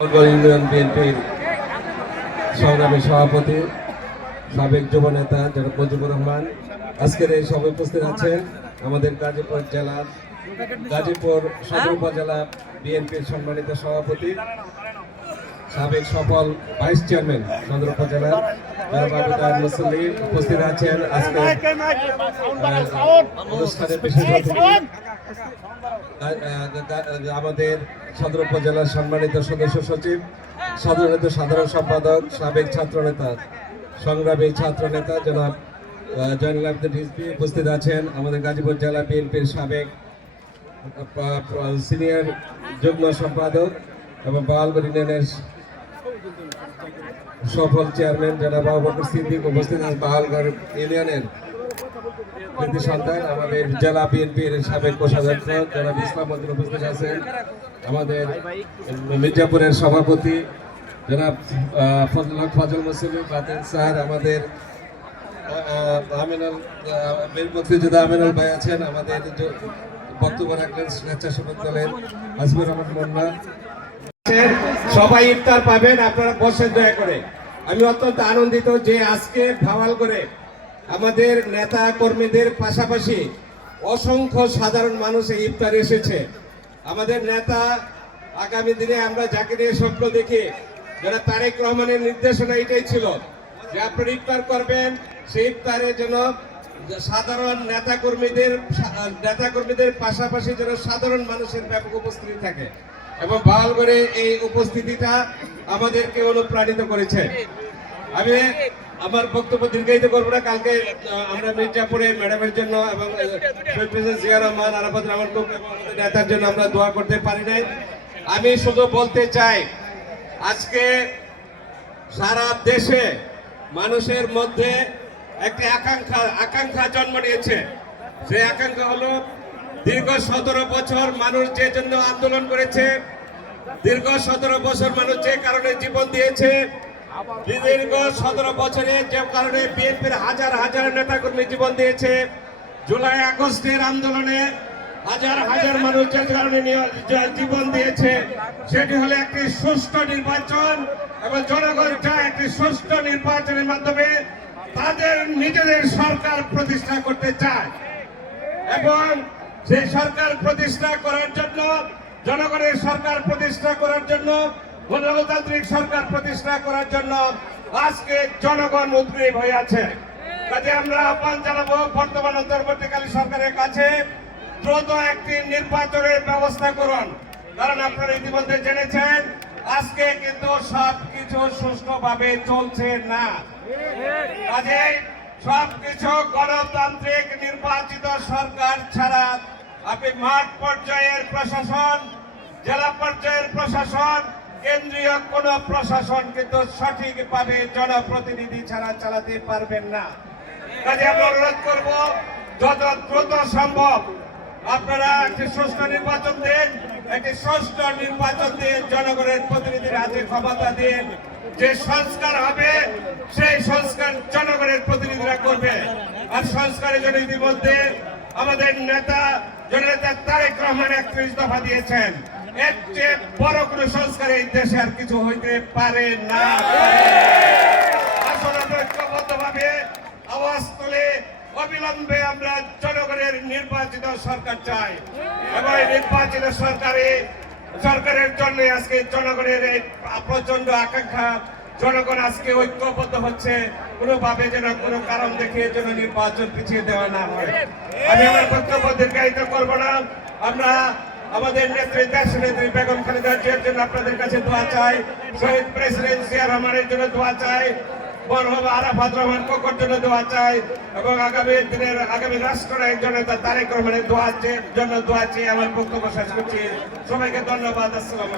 Union বিএনপির সংগ্রামী সভাপতি, সাবেক যুব নেতা জনাব মুজিবুর রহমান। আজকের এই সভায় উপস্থিত আছেন আমাদের গাজীপুর জেলার গাজীপুর সদর উপজেলা বিএনপির সম্মানিত সভাপতি, সাবেক সফল ভাইস চেয়ারম্যান সদর উপজেলার উপস্থিত আছেন। আজকে অনুষ্ঠানের বিশেষ আমাদের সদর উপজেলার সম্মানিত সদস্য সচিব, সাধারণত সাধারণ সম্পাদক, সাবেক ছাত্র নেতা সংগ্রামী ছাত্র নেতা জনাব জয়নুল উপস্থিত আছেন। আমাদের গাজীপুর জেলা বিএনপির সাবেক সিনিয়র যুগ্ম সম্পাদক এবং বাহালগড় ইউনিয়নের সফল চেয়ারম্যান জনাব সিদ্দিক উপস্থিত আছেন। বাহালগড় ইউনিয়নের সন্তান আমাদের জেলা বিএনপির সাবেক কোষাধ্যক্ষ ইসলাম মন্দির উপস্থিত আছেন। আমাদের মির্জাপুরের সভাপতি জনাব ফজল ফজল মুসলিম, বাতেন স্যার, আমাদের আমিনুল বীর মুক্তিযোদ্ধা আমিনুল ভাই আছেন, আমাদের বক্তব্য রাখলেন স্বেচ্ছাসেবক দলের হাসবুর রহমান মোল্লা। সবাই ইফতার পাবেন, আপনারা বসেন দয়া করে। আমি অত্যন্ত আনন্দিত যে আজকে ভাওয়াল করে আমাদের নেতা কর্মীদের পাশাপাশি অসংখ্য সাধারণ মানুষ এই ইফতার এসেছে। আমাদের নেতা আগামী দিনে আমরা যাকে নিয়ে স্বপ্ন দেখি, যারা তারেক রহমানের নির্দেশনা এটাই ছিল যে আপনারা ইফতার করবেন, সেই ইফতারের জন্য সাধারণ নেতা কর্মীদের নেতা কর্মীদের পাশাপাশি যেন সাধারণ মানুষের ব্যাপক উপস্থিতি থাকে এবং করে এই উপস্থিতিটা আমাদেরকে অনুপ্রাণিত করেছে। আমি আমার বক্তব্য দীর্ঘায়িত করব না। কালকে আমরা মির্জাপুরে ম্যাডামের জন্য এবং জিয়া রহমান, আরাফাত রহমান নেতার জন্য আমরা দোয়া করতে পারি নাই। আমি শুধু বলতে চাই, আজকে সারা দেশে মানুষের মধ্যে একটি আকাঙ্ক্ষা আকাঙ্ক্ষা জন্ম নিয়েছে। সেই আকাঙ্ক্ষা হলো, দীর্ঘ সতেরো বছর মানুষ যে জন্য আন্দোলন করেছে, দীর্ঘ সতেরো বছর মানুষ যে কারণে জীবন দিয়েছে দীর্ঘ সতেরো বছরে যে কারণে বিএনপির হাজার হাজার নেতাকর্মী জীবন দিয়েছে, জুলাই আগস্টের আন্দোলনে হাজার হাজার মানুষ যে কারণে জীবন দিয়েছে, সেটি হলো একটি সুষ্ঠু নির্বাচন এবং জনগণ চায় একটি সুষ্ঠু নির্বাচনের মাধ্যমে তাদের নিজেদের সরকার প্রতিষ্ঠা করতে চায়। এবং সেই সরকার প্রতিষ্ঠা করার জন্য, জনগণের সরকার প্রতিষ্ঠা করার জন্য গণতান্ত্রিক সরকার প্রতিষ্ঠা করার জন্য আজকে জনগণ উদ্গ্রীব হয়ে আছে। কাজে আমরা আহ্বান জানাব, বর্তমান অন্তর্বর্তীকালী সরকারের কাছে দ্রুত একটি নির্বাচনের ব্যবস্থা করুন। কারণ আপনারা ইতিমধ্যে জেনেছেন, আজকে কিন্তু সবকিছু সুষ্ঠুভাবে চলছে না। কাজেই সবকিছু গণতান্ত্রিক নির্বাচিত সরকার ছাড়া আপনি মাঠ পর্যায়ের প্রশাসন, জেলা পর্যায়ের প্রশাসন কেন্দ্রীয় কোন প্রশাসন কিন্তু সঠিকভাবে জনপ্রতিনিধি ছাড়া চালাতে পারবেন না। কাজে আমরা অনুরোধ করব, যত দ্রুত সম্ভব আপনারা একটি সুষ্ঠু নির্বাচন দিন, একটি সুষ্ঠু নির্বাচন দিন জনগণের প্রতিনিধির হাতে ক্ষমতা দিন। যে সংস্কার হবে, সেই সংস্কার জনগণের প্রতিনিধিরা করবে। আর সংস্কারের জন্য ইতিমধ্যে আমাদের নেতা, জননেতা তারেক রহমান একত্রিশ দফা দিয়েছেন এর চেয়ে বড় কোনো সংস্কার এই দেশে আর কিছু হইতে পারে না। ঐক্যবদ্ধভাবে আওয়াজ তুলে অবিলম্বে আমরা জনগণের নির্বাচিত সরকার চাই। এবং নির্বাচিত সরকারে, সরকারের জন্য আজকে জনগণের এই প্রচণ্ড আকাঙ্ক্ষা। জনগণ আজকে ঐক্যবদ্ধ হচ্ছে, কোনোভাবে যেন কোনো কারণ দেখে যেন নির্বাচন পিছিয়ে দেওয়া না হয়। আমি আমার বক্তব্য করব না। আমরা আমাদের নেত্রী দেশ নেত্রী বেগম খালেদা জিয়ার জন্য আপনাদের কাছে দোয়া চাই। শহীদ প্রেসিডেন্ট জিয়া রহমানের জন্য দোয়া চাই। চাই। এবং দিনের, আগামী জন্য চেয়ে আমার বক্তব্য শেষ করছি। সবাইকে ধন্যবাদ। আসসালামু